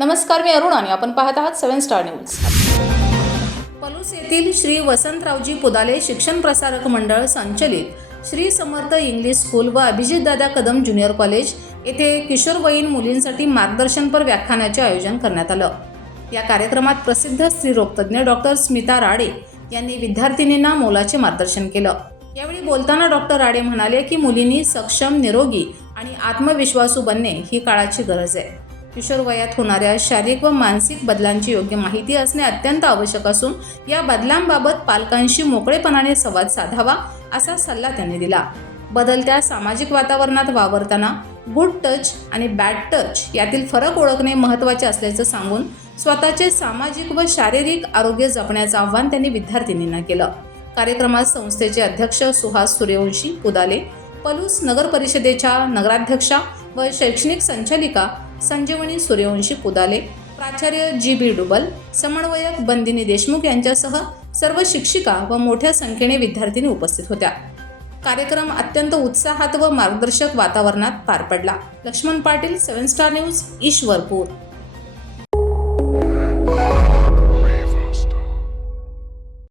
नमस्कार मी अरुण आणि आपण पाहत आहात सेव्हन स्टार न्यूज. पलूस येथील श्री वसंतरावजी पुदाले शिक्षण प्रसारक मंडळ संचलित श्री समर्थ इंग्लिश स्कूल व अभिजितदादा कदम ज्युनियर कॉलेज येथे किशोरवयीन मुलींसाठी मार्गदर्शनपर व्याख्यानाचे आयोजन करण्यात आलं. या कार्यक्रमात प्रसिद्ध स्त्रीरोगतज्ञ डॉक्टर स्मिता राडे यांनी विद्यार्थिनींना मोलाचे मार्गदर्शन केलं. यावेळी बोलताना डॉक्टर राडे म्हणाले की मुलींनी सक्षम निरोगी आणि आत्मविश्वासू बनणे ही काळाची गरज आहे. किशोर वयात होणाऱ्या शारीरिक व मानसिक बदलांची योग्य माहिती असणे अत्यंत आवश्यक असून या बदलांबाबत पालकांशी मोकळेपणाने संवाद साधावा असा सल्ला त्यांनी दिला. बदलत्या सामाजिक वातावरणात वावरताना गुड टच आणि बॅड टच यातील फरक ओळखणे महत्त्वाचे असल्याचं सांगून स्वतःचे सामाजिक व शारीरिक आरोग्य जपण्याचं आव्हान त्यांनी विद्यार्थिनींना केलं. कार्यक्रमात संस्थेचे अध्यक्ष सुहास सूर्यवंशी पुदाले पलूस नगर परिषदेच्या नगराध्यक्षा व शैक्षणिक संचालिका संजीवनी सूर्यवंशी पुदाले प्राचार्य जी बी डुबल समन्वयक बंदिनी देशमुख यांच्यासह सर्व शिक्षिका व मोठ्या संख्येने विद्यार्थिनी उपस्थित होत्या. कार्यक्रम अत्यंत उत्साहात व मार्गदर्शक वातावरणात पार पडला. Laxman Patil seven star news Ishwarpur.